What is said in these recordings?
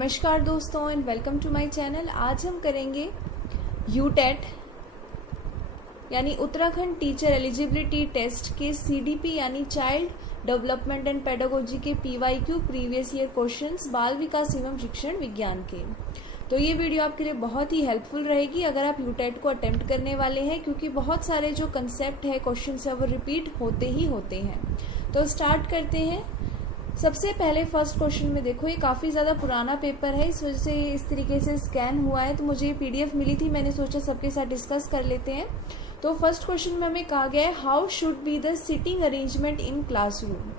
नमस्कार दोस्तों and welcome to my channel. आज हम करेंगे यूटेट यानी उत्तराखंड टीचर एलिजिबिलिटी टेस्ट के सीडीपी यानी चाइल्ड डेवलपमेंट एंड पेडागोजी के पीवाईक्यू प्रीवियस ईयर क्वेश्चंस बाल विकास एवं शिक्षण विज्ञान के। तो ये वीडियो आपके लिए बहुत ही हेल्पफुल रहेगी अगर आप यूटेट को अटेम्प्ट करने वाले हैं, क्योंकि बहुत सारे जो कंसेप्ट है क्वेश्चन है वो रिपीट होते ही होते हैं। तो स्टार्ट करते हैं। सबसे पहले फर्स्ट क्वेश्चन में देखो, ये काफी ज्यादा पुराना पेपर है, इस वजह से इस तरीके से स्कैन हुआ है। तो मुझे ये पीडीएफ मिली थी, मैंने सोचा सबके साथ डिस्कस कर लेते हैं। तो फर्स्ट क्वेश्चन में हमें कहा गया है how should be the sitting arrangement in classroom,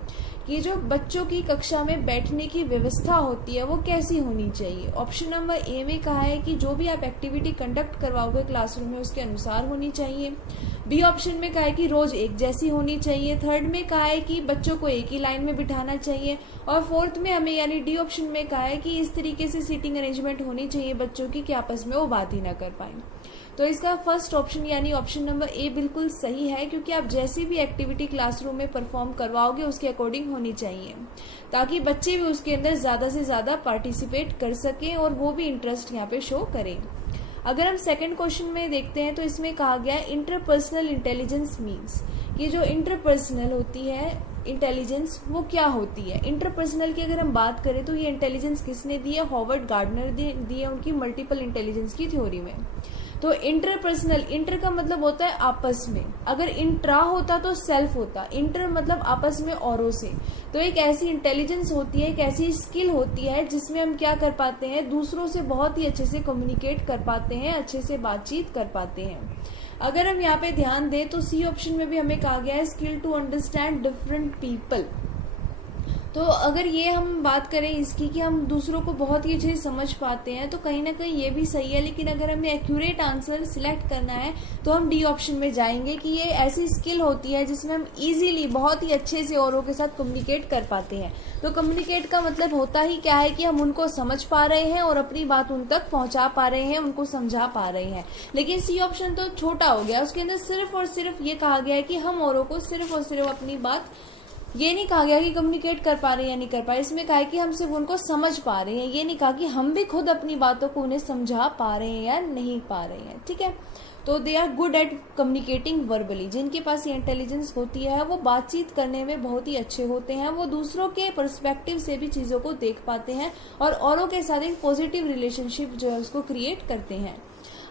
कि जो बच्चों की कक्षा में बैठने की व्यवस्था होती है वो कैसी होनी चाहिए। ऑप्शन नंबर ए में कहा है कि जो भी आप एक्टिविटी कंडक्ट करवाओगे क्लासरूम में उसके अनुसार होनी चाहिए। बी ऑप्शन में कहा है कि रोज एक जैसी होनी चाहिए। थर्ड में कहा है कि बच्चों को एक ही लाइन में बिठाना चाहिए। और फोर्थ में हमें यानी डी ऑप्शन में कहा है कि इस तरीके से सीटिंग अरेंजमेंट होनी चाहिए बच्चों की कि आपस में वो बात ही ना कर पाए। तो इसका फर्स्ट ऑप्शन यानी ऑप्शन नंबर ए बिल्कुल सही है, क्योंकि आप जैसी भी एक्टिविटी क्लासरूम में परफॉर्म करवाओगे उसके अकॉर्डिंग होनी चाहिए, ताकि बच्चे भी उसके अंदर ज्यादा से ज्यादा पार्टिसिपेट कर सकें और वो भी इंटरेस्ट यहाँ पे शो करें। अगर हम सेकंड क्वेश्चन में देखते हैं तो इसमें कहा गया है इंटरपर्सनल इंटेलिजेंस मीन्स, कि जो इंटरपर्सनल होती है इंटेलिजेंस वो क्या होती है। इंटरपर्सनल की अगर हम बात करें तो ये इंटेलिजेंस किसने दी है, हॉवर्ड गार्डनर दी है उनकी मल्टीपल इंटेलिजेंस की थ्योरी में। तो इंटरपर्सनल, इंटर का मतलब होता है आपस में, अगर इंट्रा होता तो सेल्फ होता, इंटर मतलब आपस में औरों से। तो एक ऐसी इंटेलिजेंस होती है, एक ऐसी स्किल होती है जिसमें हम क्या कर पाते हैं, दूसरों से बहुत ही अच्छे से कम्युनिकेट कर पाते हैं, अच्छे से बातचीत कर पाते हैं। अगर हम यहाँ पे ध्यान दें तो सी ऑप्शन में भी हमें कहा गया है skill to understand different people. तो अगर ये हम बात करें इसकी कि हम दूसरों को बहुत ही अच्छे से समझ पाते हैं तो कहीं ना कहीं ये भी सही है, लेकिन अगर हमें एक्यूरेट आंसर सिलेक्ट करना है तो हम डी ऑप्शन में जाएंगे कि ये ऐसी स्किल होती है जिसमें हम इजीली बहुत ही अच्छे से औरों के साथ कम्युनिकेट कर पाते हैं। तो कम्युनिकेट का मतलब होता ही क्या है कि हम उनको समझ पा रहे हैं और अपनी बात उन तक पहुंचा पा रहे हैं, उनको समझा पा रहे हैं। लेकिन सी ऑप्शन तो छोटा हो गया, उसके अंदर सिर्फ और सिर्फ ये कहा गया है कि हम औरों को सिर्फ और सिर्फ अपनी बात, ये नहीं कहा गया कि कम्युनिकेट कर पा रहे हैं या नहीं कर पा रहे, इसमें कहा है कि हम सिर्फ उनको समझ पा रहे हैं, ये नहीं कहा कि हम भी खुद अपनी बातों को उन्हें समझा पा रहे हैं या नहीं पा रहे हैं। ठीक है, तो they are good at communicating verbally, जिनके पास ये इंटेलिजेंस होती है वो बातचीत करने में बहुत ही अच्छे होते हैं, वो दूसरों के पर्सपेक्टिव से भी चीजों को देख पाते हैं और औरों के साथ एक पॉजिटिव रिलेशनशिप जो है उसको क्रिएट करते हैं।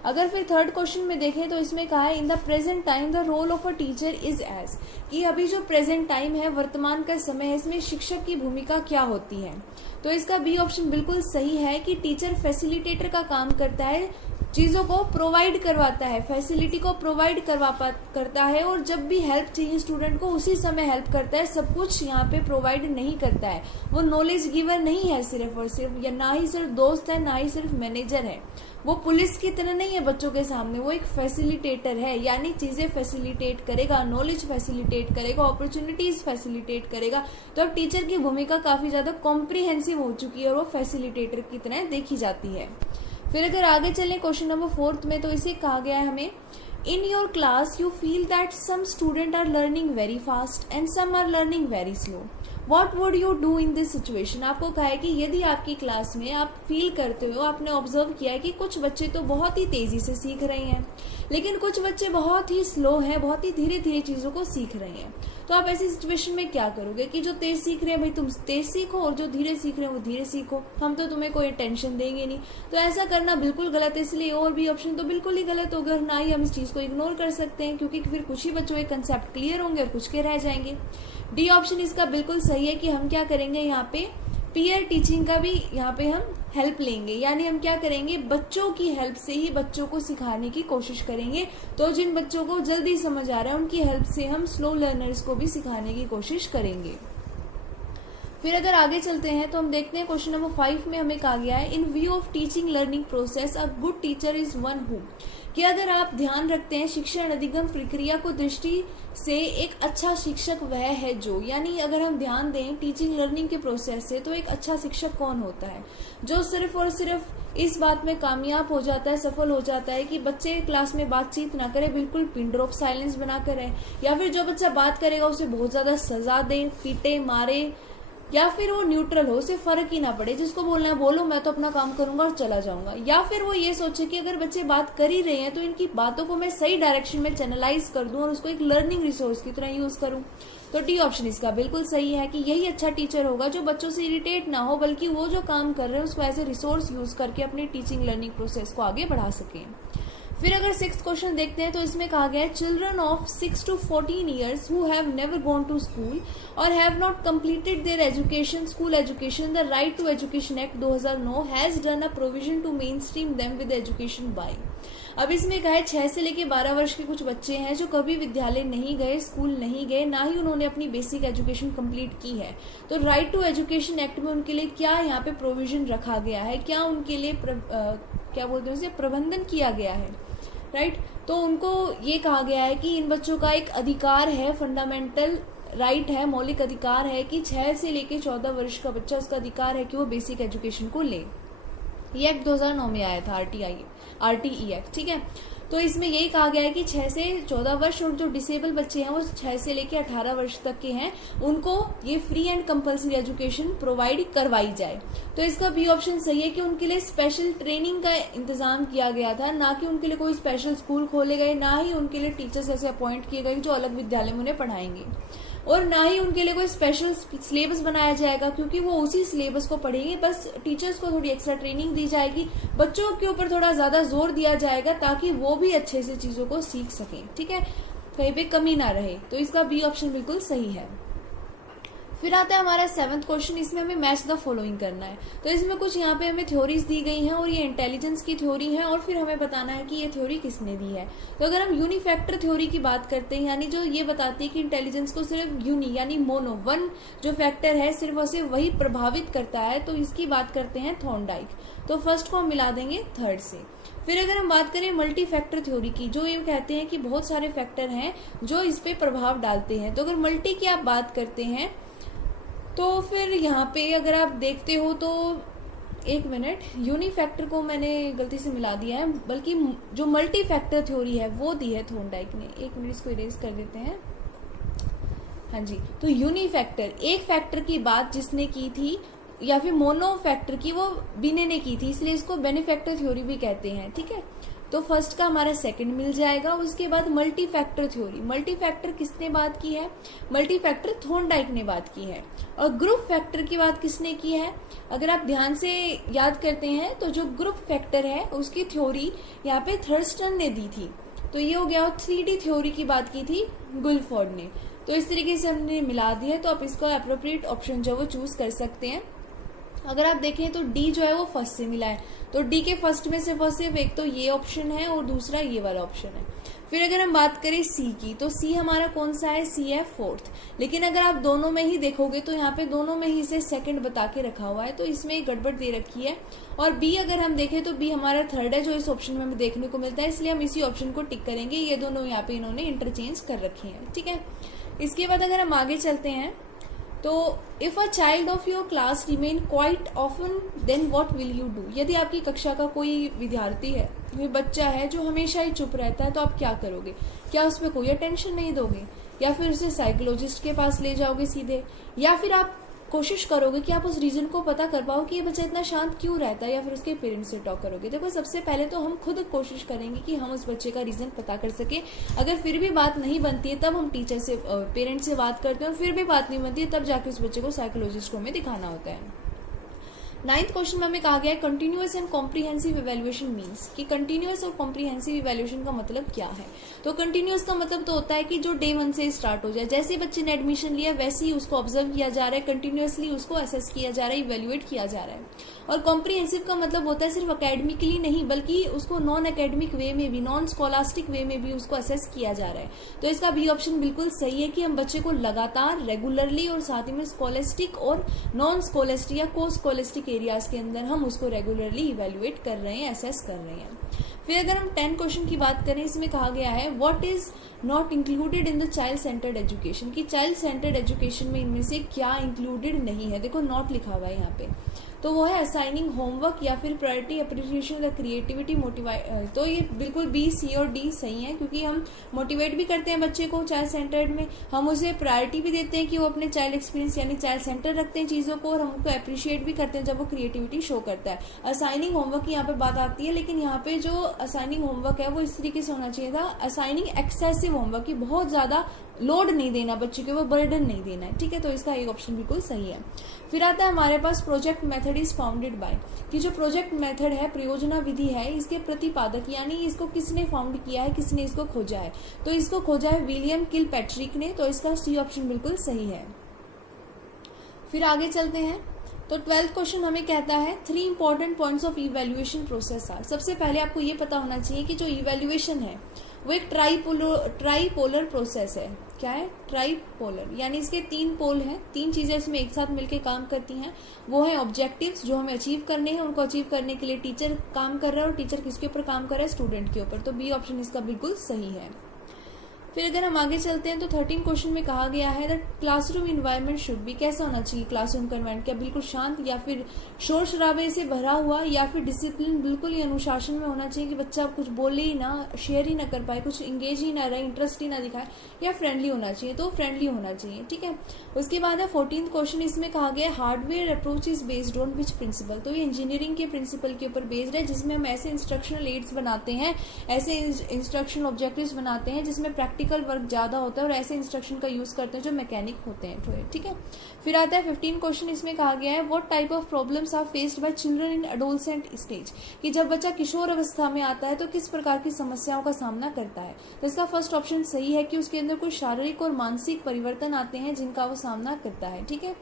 अगर फिर थर्ड क्वेश्चन में देखें तो इसमें कहा है in the present time the role of a teacher is as, कि अभी जो प्रेजेंट टाइम है, वर्तमान का समय है, इसमें शिक्षक की भूमिका क्या होती है। तो इसका बी ऑप्शन बिल्कुल सही है कि टीचर फैसिलिटेटर का काम करता है, चीजों को प्रोवाइड करवाता है, फैसिलिटी को प्रोवाइड करता है, और जब भी हेल्प चाहिए स्टूडेंट को उसी समय हेल्प करता है, सब कुछ यहाँ पे प्रोवाइड नहीं करता है। वो नॉलेज गिवर नहीं है सिर्फ और सिर्फ, या ना ही सिर्फ दोस्त है, ना ही सिर्फ मैनेजर है, वो पुलिस की तरह नहीं है बच्चों के सामने, वो एक फैसिलिटेटर है, यानी चीजें फैसिलिटेट करेगा, नॉलेज फैसिलिटेट करेगा, अपॉर्चुनिटीज फैसिलिटेट करेगा। तो अब टीचर की भूमिका काफी ज्यादा कॉम्प्रिहेंसिव हो चुकी है और वो फैसिलिटेटर की तरह देखी जाती है। फिर अगर आगे चलें क्वेश्चन नंबर फोर्थ में, तो इसे कहा गया है हमें in your class you feel that some student are learning very fast and some are learning very slow, what would you do in this situation. आपको कहा है कि यदि आपकी क्लास में आप फील करते हो, आपने ऑब्जर्व किया है कि कुछ बच्चे तो बहुत ही तेजी से सीख रहे हैं, लेकिन कुछ बच्चे बहुत ही स्लो हैं, बहुत ही धीरे धीरे चीजों को सीख रहे हैं, तो आप ऐसी सिचुएशन में क्या करोगे कि जो तेज सीख रहे हैं भाई तुम तेज सीखो और जो धीरे सीख रहे हैं वो धीरे सीखो, हम तो तुम्हें कोई टेंशन देंगे नहीं। तो ऐसा करना बिल्कुल गलत है, इसलिए और भी ऑप्शन तो बिल्कुल ही गलत होगा, ना ही हम इस चीज को इग्नोर कर सकते हैं, क्योंकि फिर कुछ ही बच्चों के कंसेप्ट क्लियर होंगे और कुछ के रह जाएंगे। डी ऑप्शन इसका बिल्कुल सही है कि हम क्या करेंगे, यहाँ पे पीयर टीचिंग का भी यहाँ पे हम हेल्प लेंगे, यानी हम क्या करेंगे, बच्चों की हेल्प से ही बच्चों को सिखाने की कोशिश करेंगे। तो जिन बच्चों को जल्दी समझ आ रहा है उनकी हेल्प से हम स्लो लर्नर्स को भी सिखाने की कोशिश करेंगे। फिर अगर आगे चलते हैं तो हम देखते हैं क्वेश्चन नंबर 5 में हमें कहा गया है इन view of teaching learning process a good teacher is one who, कि अगर आप ध्यान रखते हैं शिक्षण अधिगम प्रक्रिया को दृष्टि से एक अच्छा शिक्षक वह है जो, यानी अगर हम ध्यान दें टीचिंग लर्निंग के प्रोसेस से, तो एक अच्छा शिक्षक कौन होता है, जो सिर्फ और सिर्फ इस बात में कामयाब हो जाता है, सफल हो जाता है कि बच्चे क्लास में बातचीत ना करे, बिल्कुल पिन ड्रॉप साइलेंस बना कर रहे, या फिर जो बच्चा बात करेगा उसे बहुत ज्यादा सजा दे, पीटे मारे, या फिर वो न्यूट्रल हो, उसे फर्क ही ना पड़े, जिसको बोलना है बोलो, मैं तो अपना काम करूंगा और चला जाऊंगा। या फिर वो ये सोचे कि अगर बच्चे बात कर ही रहे हैं तो इनकी बातों को मैं सही डायरेक्शन में चैनलाइज कर दूं और उसको एक लर्निंग रिसोर्स की तरह यूज करूं। तो डी ऑप्शन इसका बिल्कुल सही है कि यही अच्छा टीचर होगा जो बच्चों से इरिटेट ना हो, बल्कि वो जो काम कर रहे हैं उसको एज ए रिसोर्स यूज करके अपनी टीचिंग लर्निंग प्रोसेस को आगे बढ़ा सकें। फिर अगर 6th क्वेश्चन देखते हैं तो इसमें कहा गया है children of 6 to 14 years who have never gone to school और have not completed their education school education the right to education act 2009 has done a provision to mainstream them with education by. अब इसमें कहा है 6 से लेके 12 वर्ष के कुछ बच्चे हैं जो कभी विद्यालय नहीं गए, स्कूल नहीं गए, ना ही उन्होंने अपनी बेसिक एजुकेशन कंप्लीट की है। तो राइट टू एजुकेशन एक्ट में उनके लिए क्या यहाँ पे प्रोविजन रखा गया है, क्या उनके लिए क्या बोलते हैं उसे प्रबंधन किया गया है, राइट। तो उनको ये कहा गया है कि इन बच्चों का एक अधिकार है, फंडामेंटल राइट है, मौलिक अधिकार है कि 6 से लेके 14 वर्ष का बच्चा, उसका अधिकार है कि वो बेसिक एजुकेशन को ले। ये एक्ट 2009 में आया था, RTE एक्ट, ठीक है। तो इसमें यही कहा गया है कि 6 से 14 वर्ष और जो डिसेबल बच्चे हैं वो 6 से लेके 18 वर्ष तक के हैं, उनको ये free and compulsory education provide करवाई जाए। तो इसका बी ऑप्शन सही है कि उनके लिए स्पेशल ट्रेनिंग का इंतजाम किया गया था, ना कि उनके लिए कोई स्पेशल स्कूल खोले गए, ना ही उनके लिए टीचर्स ऐसे अपॉइंट किए गए जो अलग विद्यालय में उन्हें पढ़ाएंगे, और ना ही उनके लिए कोई स्पेशल सिलेबस बनाया जाएगा, क्योंकि वो उसी सिलेबस को पढ़ेंगे। बस टीचर्स को थोड़ी एक्स्ट्रा ट्रेनिंग दी जाएगी, बच्चों के ऊपर थोड़ा ज्यादा जोर दिया जाएगा ताकि वो भी अच्छे से चीजों को सीख सकें, ठीक है, कहीं पे कमी ना रहे। तो इसका बी ऑप्शन बिल्कुल सही है। फिर आता है हमारा 7th क्वेश्चन, इसमें हमें मैच द फॉलोइंग करना है। तो इसमें कुछ यहाँ पे हमें थ्योरीज दी गई हैं और ये इंटेलिजेंस की थ्योरी है, और फिर हमें बताना है कि ये थ्योरी किसने दी है। तो अगर हम यूनिफैक्टर थ्योरी की बात करते हैं, यानी जो ये बताती है कि इंटेलिजेंस को सिर्फ यूनि यानी मोनो वन जो फैक्टर है सिर्फ उसे वही प्रभावित करता है, तो इसकी बात करते हैं थॉर्नडाइक। तो फर्स्ट को हम मिला देंगे थर्ड से। फिर अगर हम बात करें मल्टी फैक्टर थ्योरी की, जो ये कहते हैं कि बहुत सारे फैक्टर हैं जो इस पे प्रभाव डालते हैं। तो अगर मल्टी की आप बात करते हैं तो फिर यहाँ पे अगर आप देखते हो तो एक मिनट, यूनिफैक्टर को मैंने गलती से मिला दिया है, बल्कि जो मल्टी फैक्टर थ्योरी है वो दी है थॉर्नडाइक ने। एक मिनट, इसको इरेज कर देते हैं। हाँ जी, तो यूनिफैक्टर एक फैक्टर की बात जिसने की थी, या फिर मोनो फैक्टर की वो बिने ने की थी, इसलिए इसको बेनिफैक्टर थ्योरी भी कहते हैं, ठीक है। तो फर्स्ट का हमारा सेकंड मिल जाएगा। उसके बाद multi factor theory, multi factor किसने बात की है, मल्टी फैक्टर थॉर्नडाइक ने बात की है। और ग्रुप फैक्टर की बात किसने की है, अगर आप ध्यान से याद करते हैं तो जो ग्रुप फैक्टर है उसकी थ्योरी यहाँ पे थर्स्टन ने दी थी। तो ये हो गया, 3D थ्योरी की बात की थी गुलफोर्ड ने। तो इस तरीके से हमने मिला दिया है, तो आप इसको अप्रोप्रिएट ऑप्शन जो वो चूज कर सकते हैं। अगर आप देखें तो डी जो है वो फर्स्ट से मिला है, तो डी के फर्स्ट में से फर्स्ट सिर्फ एक तो ये ऑप्शन है और दूसरा ये वाला ऑप्शन है। फिर अगर हम बात करें सी की, तो सी हमारा कौन सा है, सी है फोर्थ। लेकिन अगर आप दोनों में ही देखोगे तो यहाँ पे दोनों में ही इसे सेकंड बता के रखा हुआ है, तो इसमें एक गड़बड़ दे रखी है। और बी अगर हम देखें तो बी हमारा थर्ड है जो इस ऑप्शन में हमें देखने को मिलता है, इसलिए हम इसी ऑप्शन को टिक करेंगे। ये दोनों यहाँ पे इन्होंने इंटरचेंज कर रखे हैं, ठीक है। इसके बाद अगर हम आगे चलते हैं तो if a child of your class remain quite often then what will you do. यदि आपकी कक्षा का कोई विद्यार्थी है, कोई बच्चा है जो हमेशा ही चुप रहता है, तो आप क्या करोगे, क्या उस पर कोई अटेंशन नहीं दोगे, या फिर उसे साइकोलॉजिस्ट के पास ले जाओगे सीधे, या फिर आप कोशिश करोगे कि आप उस रीजन को पता कर पाओ कि ये बच्चा इतना शांत क्यों रहता है, या फिर उसके पेरेंट्स से टॉक करोगे। देखो, सबसे पहले तो हम खुद कोशिश करेंगे कि हम उस बच्चे का रीजन पता कर सके। अगर फिर भी बात नहीं बनती है तब हम टीचर से, पेरेंट्स से बात करते हैं, और फिर भी बात नहीं बनती है तब जाके उस बच्चे को साइकोलॉजिस्ट को हमें दिखाना होता है। 9th क्वेश्चन में हमें कहा गया है continuous and comprehensive evaluation means, कि कंटिन्यूअस और कॉम्प्रिहेंसिव इवैल्यूएशन का मतलब क्या है। तो कंटिन्यूअस का मतलब तो होता है कि जो डे 1 से स्टार्ट हो जाए, जैसे बच्चे ने एडमिशन लिया वैसे ही उसको ऑब्जर्व किया जा रहा है, कंटिन्यूअसली उसको असेस किया जा रहा है, इवैल्यूएट किया जा रहा है। और कॉम्प्रिहेंसिव का मतलब होता है सिर्फ अकेडमिकली नहीं, बल्कि उसको नॉन अकेडमिक वे में भी, नॉन स्कॉलास्टिक वे में भी उसको असेस किया जा रहा है। तो इसका बी ऑप्शन बिल्कुल सही है कि हम बच्चे को लगातार, रेगुलरली और साथ ही में स्कॉलास्टिक और नॉन स्कॉलास्टिक या को स्कॉलास्टिक एरियाज के अंदर हम उसको रेगुलरली इवैल्यूएट कर रहे हैं, असेस कर रहे हैं। फिर अगर हम 10 क्वेश्चन की बात करें, इसमें कहा गया है what is not included in the child centred education, कि चाइल्ड सेंटर्ड एजुकेशन में इनमें से क्या इंक्लूडेड नहीं है। देखो, नॉट लिखा हुआ है यहाँ पे, तो वो है असाइनिंग होमवर्क या फिर priority appreciation the creativity motivate. तो ये बिल्कुल बी, सी और डी सही है, क्योंकि हम मोटिवेट भी करते हैं बच्चे को चाइल्ड सेंटर्ड में, हम उसे प्रायोरिटी भी देते हैं कि वो अपने चाइल्ड एक्सपीरियंस यानी चाइल्ड सेंटर रखते हैं चीज़ों को, और हम उनको अप्रिशिएट भी करते हैं जब वो क्रिएटिविटी शो करता है। असाइनिंग होमवर्क की यहाँ पे बात आती है, लेकिन यहाँ पे जो असाइनिंग होमवर्क है वो इस तरीके से होना चाहिए था, असाइनिंग एक्सेसिव होमवर्क, की बहुत ज्यादा लोड नहीं देना बच्चे को, वो बर्डन नहीं देना है, ठीक है। तो इसका एक ऑप्शन बिल्कुल सही है। फिर आता है हमारे पास project method is founded by, कि जो प्रोजेक्ट मेथड है, प्रयोजना विधि है, इसके प्रतिपादक यानी इसको किसने फाउंड किया है, किसने इसको खोजा है, तो इसको खोजा है विलियम किलपैट्रिक ने, तो इसका सी ऑप्शन बिल्कुल सही है। फिर आगे चलते हैं, तो 12th क्वेश्चन हमें कहता है 3 important points of evaluation process are. सबसे पहले आपको ये पता होना चाहिए कि जो इवैल्यूएशन है वो एक ट्राईपोलर प्रोसेस है। क्या है? ट्राईपोलर, यानी इसके 3 पोल हैं, 3 चीजें इसमें एक साथ मिलकर काम करती हैं। वो है ऑब्जेक्टिव्स, जो हमें अचीव करने हैं, उनको अचीव करने के लिए टीचर काम कर रहा है, और टीचर किसके ऊपर काम कर रहा है? स्टूडेंट के ऊपर। तो बी ऑप्शन इसका बिल्कुल सही है। फिर अगर हम आगे चलते हैं तो 13 क्वेश्चन में कहा गया है दैट क्लासरूम इन्वायरमेंट शुड भी, कैसा होना चाहिए क्लासरूम का इन्वायरमेंट? क्या बिल्कुल शांत, या फिर शोर शराबे से भरा हुआ, या फिर डिसिप्लिन बिल्कुल ही अनुशासन में होना चाहिए कि बच्चा कुछ बोले ही ना, शेयर ही ना कर पाए, कुछ इंगेज ही ना रहे, इंटरेस्ट ही ना दिखाए, या फ्रेंडली होना चाहिए? तो फ्रेंडली होना चाहिए, ठीक है। उसके बाद है 14th क्वेश्चन, इसमें कहा गया hardware approach is based on which principle? तो ये इंजीनियरिंग के प्रिंसिपल के ऊपर बेस्ड है, जिसमें हम ऐसे इंस्ट्रक्शनल एड्स बनाते हैं, ऐसे इंस्ट्रक्शनल ऑब्जेक्टिव्स बनाते हैं जिसमें प्रैक्टिकल वर्क ज्यादा होता है, और ऐसे इंस्ट्रक्शन का यूज करते हैं जो मैकेनिक होते हैं, ठीक है। फिर आता है 15 क्वेश्चन, इसमें कहा गया है what type of problems are faced by children in adolescent stage, कि जब बच्चा किशोर अवस्था में आता है तो किस प्रकार की समस्याओं का सामना करता है? तो इसका फर्स्ट ऑप्शन सही है कि उसके अंदर कोई शारीरिक और मानसिक परिवर्तन आते हैं जिनका वो सामना करता है, ठीक है।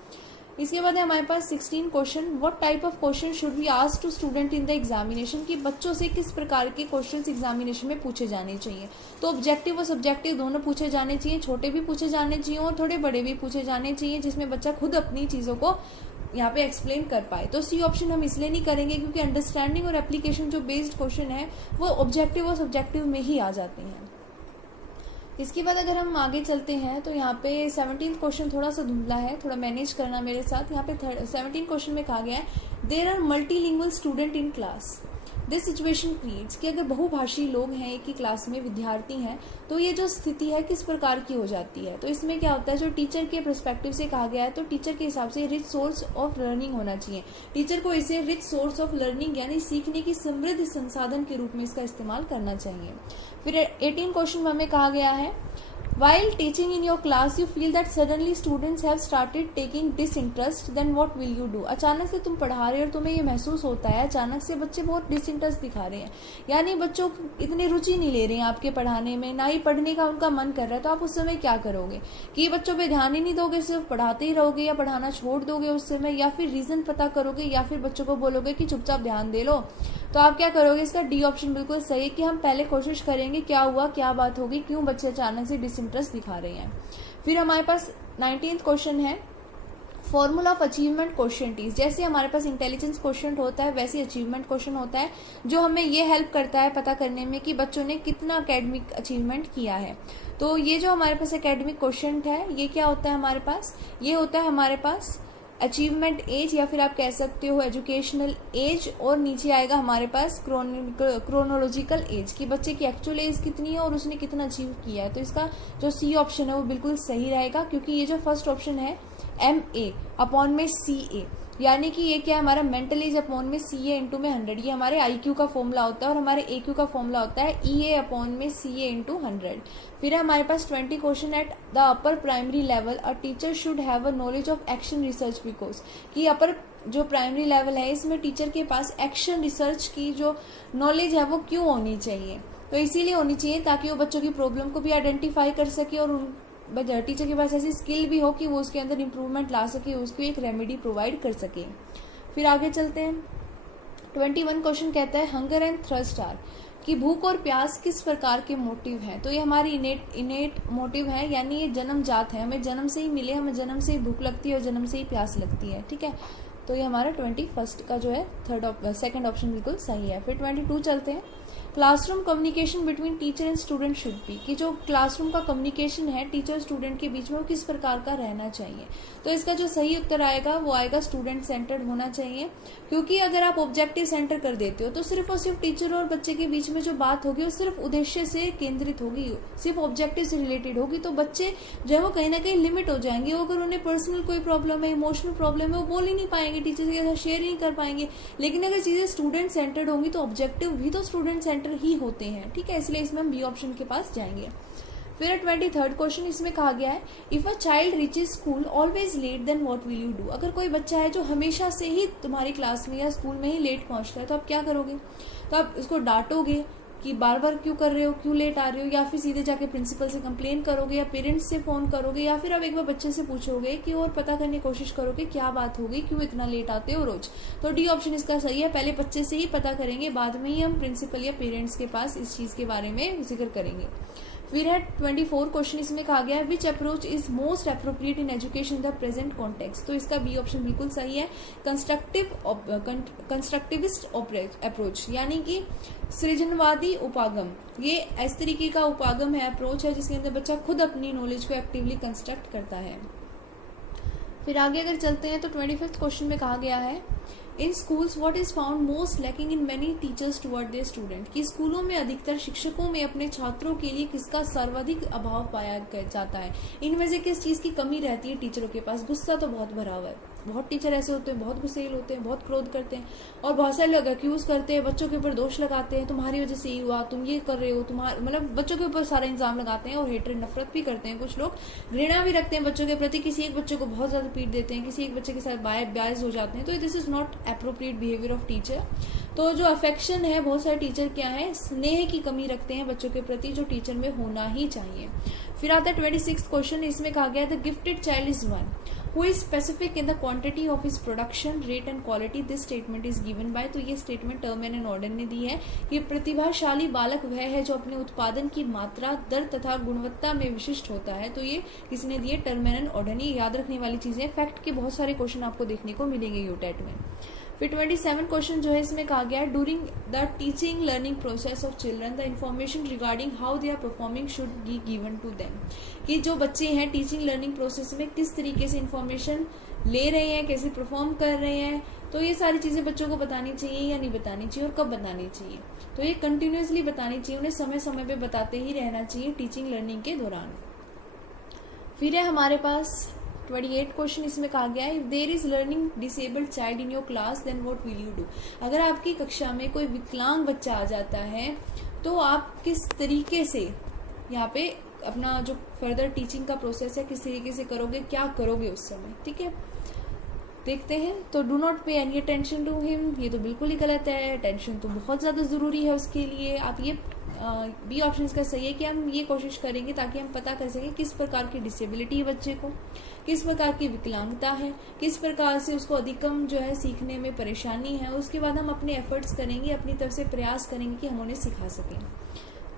इसके बाद है हमारे पास 16 question, what type of question should be asked to student in the examination, कि बच्चों से किस प्रकार के क्वेश्चंस एग्जामिनेशन में पूछे जाने चाहिए? तो ऑब्जेक्टिव और सब्जेक्टिव दोनों पूछे जाने चाहिए, छोटे भी पूछे जाने चाहिए और थोड़े बड़े भी पूछे जाने चाहिए, जिसमें बच्चा खुद अपनी चीजों को यहाँ पे एक्सप्लेन कर पाए। तो सी ऑप्शन हम इसलिए नहीं करेंगे क्योंकि अंडरस्टैंडिंग और एप्लीकेशन जो बेस्ड क्वेश्चन है वो ऑब्जेक्टिव और सब्जेक्टिव में ही आ जाते हैं। इसके बाद अगर हम आगे चलते हैं तो यहाँ पे 17th क्वेश्चन थोड़ा सा धुंधला है, थोड़ा मैनेज करना मेरे साथ। यहाँ पे 17th क्वेश्चन में कहा गया है there are multilingual student in class, this situation creates, कि अगर बहुभाषी लोग हैं एक ही क्लास में, विद्यार्थी हैं, तो ये जो स्थिति है किस प्रकार की हो जाती है? तो इसमें क्या होता है, जो टीचर के पर्सपेक्टिव से कहा गया है, तो टीचर के हिसाब से रिच सोर्स ऑफ लर्निंग होना चाहिए। टीचर को इसे रिच सोर्स ऑफ लर्निंग यानी सीखने की समृद्ध संसाधन के रूप में इसका इस्तेमाल करना चाहिए। फिर 18 क्वेश्चन में हमें कहा गया है while teaching in your class you feel that suddenly students have started taking disinterest, then what will you do? अचानक से तुम पढ़ा रहे हो और तुम्हें ये महसूस होता है अचानक से बच्चे बहुत डिसइंटरेस्ट दिखा रहे हैं, यानी बच्चों इतनी रुचि नहीं ले रहे हैं आपके पढ़ाने में, ना ही पढ़ने का उनका मन कर रहा है, तो आप उस समय क्या करोगे? कि बच्चों पे ध्यान ही नहीं दोगे, सिर्फ पढ़ाते ही रहोगे, या पढ़ाना छोड़ दोगे उस समय, या फिर रीजन पता करोगे, या फिर बच्चों को बोलोगे कि चुपचाप ध्यान दे लो? तो आप क्या करोगे? इसका डी ऑप्शन बिल्कुल सही है कि हम पहले कोशिश करेंगे क्या हुआ, क्या बात होगी, क्यों बच्चे अचानक से डिसइंटरेस्ट दिखा रहे हैं। फिर हमारे पास 19th क्वेश्चन है फॉर्मूला ऑफ अचीवमेंट क्वेश्चन। जैसे हमारे पास इंटेलिजेंस क्वेश्चन होता है वैसे अचीवमेंट क्वेश्चन होता है, जो हमें ये हेल्प करता है पता करने में कि बच्चों ने कितना एकेडमिक अचीवमेंट किया है। तो ये जो हमारे पास एकेडमिक क्वेश्चन है ये क्या होता है हमारे पास? ये होता है हमारे पास अचीवमेंट एज, या फिर आप कह सकते हो एजुकेशनल एज, और नीचे आएगा हमारे पास क्रोनोलॉजिकल एज, कि बच्चे की एक्चुअल एज कितनी है और उसने कितना अचीव किया है। तो इसका जो सी ऑप्शन है वो बिल्कुल सही रहेगा, क्योंकि ये जो फर्स्ट ऑप्शन है MA अपॉन में CA, यानी कि ये क्या है हमारा मेंटल एज अपॉन में CA इंटू में 100, ये हमारे IQ का फॉर्मूला होता है, और हमारे AQ का फॉर्मूला होता है EA अपॉन में CA इंटू 100। फिर है हमारे पास 20 question at the upper primary level a teacher should have a knowledge of action research, because कि अपर जो प्राइमरी लेवल है इसमें टीचर के पास एक्शन रिसर्च की जो नॉलेज है वो क्यों होनी चाहिए? तो इसीलिए होनी चाहिए ताकि वो बच्चों की प्रॉब्लम को भी आइडेंटिफाई कर सके, और टीचर के पास ऐसी स्किल भी हो कि वो उसके अंदर इम्प्रूवमेंट ला सके, उसको एक रेमेडी प्रोवाइड कर सके। फिर आगे चलते हैं 21 क्वेश्चन कहता है हंगर एंड थर्स्ट आर, कि भूख और प्यास किस प्रकार के मोटिव हैं? तो ये हमारी इनेट मोटिव है, यानी ये जन्मजात है, हमें जन्म से ही मिले, हमें जन्म से ही भूख लगती है और जन्म से ही प्यास लगती है, ठीक है। तो ये हमारा 21 का जो है सेकंड ऑप्शन बिल्कुल सही है। फिर 22 चलते हैं। Classroom communication between teacher and student should be, कि जो क्लासरूम का कम्युनिकेशन है टीचर स्टूडेंट के बीच में वो किस प्रकार का रहना चाहिए। तो इसका जो सही उत्तर आएगा वो आएगा स्टूडेंट सेंटर्ड होना चाहिए, क्योंकि अगर आप ऑब्जेक्टिव सेंटर कर देते हो तो सिर्फ और सिर्फ टीचर और बच्चे के बीच में जो बात होगी वो सिर्फ उद्देश्य से केंद्रित होगी, सिर्फ ऑब्जेक्टिव से रिलेटेड होगी, तो बच्चे जो है वो कहीं ना कहीं लिमिट हो जाएंगे। अगर उन्हें पर्सनल कोई प्रॉब्लम है, इमोशनल प्रॉब्लम है, वो बोल ही नहीं पाएंगे, टीचर के साथ शेयर ही नहीं कर पाएंगे। लेकिन अगर चीजें स्टूडेंट सेंटर्ड होंगी तो ऑब्जेक्टिव भी तो स्टूडेंट सेंटर ही होते हैं, ठीक है, इसलिए इसमें हम बी ऑप्शन के पास जाएंगे। फिर 23rd क्वेश्चन इसमें कहा गया है, if a child reaches school always late then what will you do. अगर कोई बच्चा है जो हमेशा से ही तुम्हारी क्लास में या स्कूल में ही लेट पहुंचता है तो आप क्या करोगे? तो आप उसको डांटोगे कि बार बार क्यों कर रहे हो, क्यों लेट आ रहे हो, या फिर सीधे जाके प्रिंसिपल से कंप्लेन करोगे, या पेरेंट्स से फोन करोगे, या फिर आप एक बार बच्चे से पूछोगे कि और पता करने की कोशिश करोगे क्या बात होगी, क्यों इतना लेट आते हो रोज। तो डी ऑप्शन इसका सही है, पहले बच्चे से ही पता करेंगे, बाद में ही हम प्रिंसिपल या पेरेंट्स के पास इस चीज के बारे में जिक्र करेंगे। फिर है 24 क्वेश्चन इसमें कहा गया है, which approach is most appropriate in education in the present context. तो इसका बी ऑप्शन बिल्कुल सही है, कंस्ट्रक्टिविस्ट अप्रोच, यानी कि सृजनवादी उपागम। ये इस तरीके का उपागम है, अप्रोच है जिसके अंदर बच्चा खुद अपनी नॉलेज को एक्टिवली कंस्ट्रक्ट करता है। फिर आगे अगर चलते हैं तो 25th क्वेश्चन में कहा गया है, in schools what is found most lacking in many teachers toward their student, कि स्कूलों में अधिकतर शिक्षकों में अपने छात्रों के लिए किसका सर्वाधिक अभाव पाया जाता है। इनमें से किस चीज की कमी रहती है टीचरों के पास? गुस्सा तो बहुत भरा हुआ है, बहुत टीचर ऐसे होते हैं, बहुत गुस्सेल होते हैं, बहुत क्रोध करते हैं, और बहुत सारे लोग एक्यूज करते हैं, बच्चों के ऊपर दोष लगाते हैं, तुम्हारी वजह से ही हुआ, तुम ये कर रहे हो, तुम्हारे मतलब बच्चों के ऊपर सारा इल्जाम लगाते हैं, और हेटरेड नफरत भी करते हैं। कुछ लोग घृणा भी रखते हैं बच्चों के प्रति, किसी एक बच्चे को बहुत ज्यादा पीट देते हैं, किसी एक बच्चे के साथ बायस हो जाते हैं। तो this is not appropriate behaviour of teacher. तो जो अफेक्शन है, बहुत सारे टीचर क्या है, स्नेह की कमी रखते हैं बच्चों के प्रति, जो टीचर में होना ही चाहिए। फिर आता है 26th क्वेश्चन, इसमें कहा गया the gifted child is one who is specific in the quantity of his production rate and quality, this statement is given by। तो ये स्टेटमेंट टर्मन एंड ऑर्डन ने दी है। ये प्रतिभाशाली बालक वह है जो अपने उत्पादन की मात्रा, दर तथा गुणवत्ता में विशिष्ट होता है। तो ये किसने दिए? Terman and Oden. ये याद रखने वाली चीजें, फैक्ट के बहुत सारे क्वेश्चन आपको देखने को मिलेंगे यूटेट में। फिर 27 क्वेश्चन जो है इसमें कहा गया है, during the teaching learning process of children the information regarding how they are performing should be given to them, कि जो बच्चे हैं टीचिंग लर्निंग प्रोसेस में किस तरीके से इन्फॉर्मेशन ले रहे हैं, कैसे परफॉर्म कर रहे हैं। तो ये सारी चीजें बच्चों को बतानी चाहिए या नहीं बतानी चाहिए, और कब बतानी चाहिए। तो ये कंटिन्यूसली बतानी चाहिए, उन्हें समय समय पे बताते ही रहना चाहिए टीचिंग लर्निंग के दौरान। फिर है हमारे पास 28 क्वेश्चन, इसमें कहा गया है, if there is learning disabled child in your class then what will you do. अगर आपकी कक्षा में कोई विकलांग बच्चा आ जाता है तो आप किस तरीके से यहाँ पे अपना जो फर्दर टीचिंग का प्रोसेस है किस तरीके से करोगे, क्या करोगे उस समय, ठीक है। देखते हैं। तो डू नॉट पे एनी अटेंशन टू हिम, ये तो बिल्कुल ही गलत है, अटेंशन तो बहुत ज्यादा जरूरी है उसके लिए। आप ये बी ऑप्शन इसका सही है कि हम ये कोशिश करेंगे ताकि हम पता कर सकें किस प्रकार की डिसेबिलिटी है बच्चे को, किस प्रकार की विकलांगता है, किस प्रकार से उसको अधिकम जो है सीखने में परेशानी है। उसके बाद हम अपने एफर्ट्स करेंगे, अपनी तरफ से प्रयास करेंगे कि हम उन्हें सिखा सकें,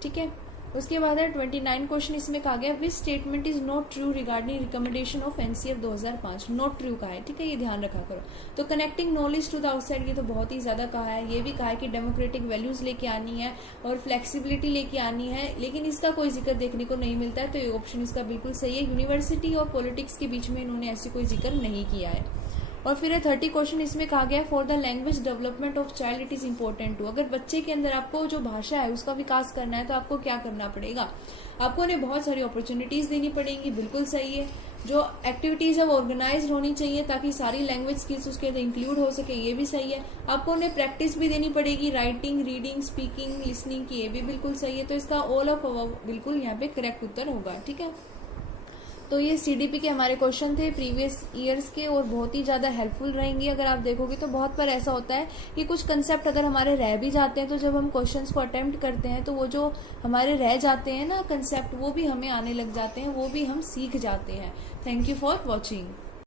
ठीक है। उसके बाद है 29 क्वेश्चन, इसमें कहा गया which statement is not true regarding recommendation of NCF 2005। Not true का है, ठीक है, ये ध्यान रखा करो। तो connecting knowledge to the outside, ये तो बहुत ही ज्यादा कहा है। ये भी कहा है कि डेमोक्रेटिक वैल्यूज लेके आनी है और फ्लेक्सिबिलिटी लेके आनी है, लेकिन इसका कोई जिक्र देखने को नहीं मिलता है। तो ये ऑप्शन इसका बिल्कुल सही है। यूनिवर्सिटी और पॉलिटिक्स के बीच में इन्होंने ऐसी कोई जिक्र नहीं किया है। और फिर 30 क्वेश्चन, इसमें कहा गया for the language development of child it is important to. अगर बच्चे के अंदर आपको जो भाषा है उसका विकास करना है तो आपको क्या करना पड़ेगा? आपको उन्हें बहुत सारी अपॉर्चुनिटीज देनी पड़ेंगी, बिल्कुल सही है। जो एक्टिविटीज है वो ऑर्गेनाइज होनी चाहिए ताकि सारी लैंग्वेज स्किल्स उसके अंदर इंक्लूड हो सके, ये भी सही है। आपको उन्हें प्रैक्टिस भी देनी पड़ेगी, राइटिंग, रीडिंग, स्पीकिंग, लिसनिंग की, ये भी बिल्कुल सही है। तो इसका ऑल ऑफ बिल्कुल यहाँ पे करेक्ट उत्तर होगा, ठीक है। तो ये सीडीपी के हमारे क्वेश्चन थे प्रीवियस ईयर्स के, और बहुत ही ज्यादा हेल्पफुल रहेंगे। अगर आप देखोगे तो बहुत बार ऐसा होता है कि कुछ कंसेप्ट अगर हमारे रह भी जाते हैं तो जब हम क्वेश्चंस को अटेम्प्ट करते हैं तो वो जो हमारे रह जाते हैं ना कंसेप्ट, वो भी हमें आने लग जाते हैं, वो भी हम सीख जाते हैं। Thank you for watching.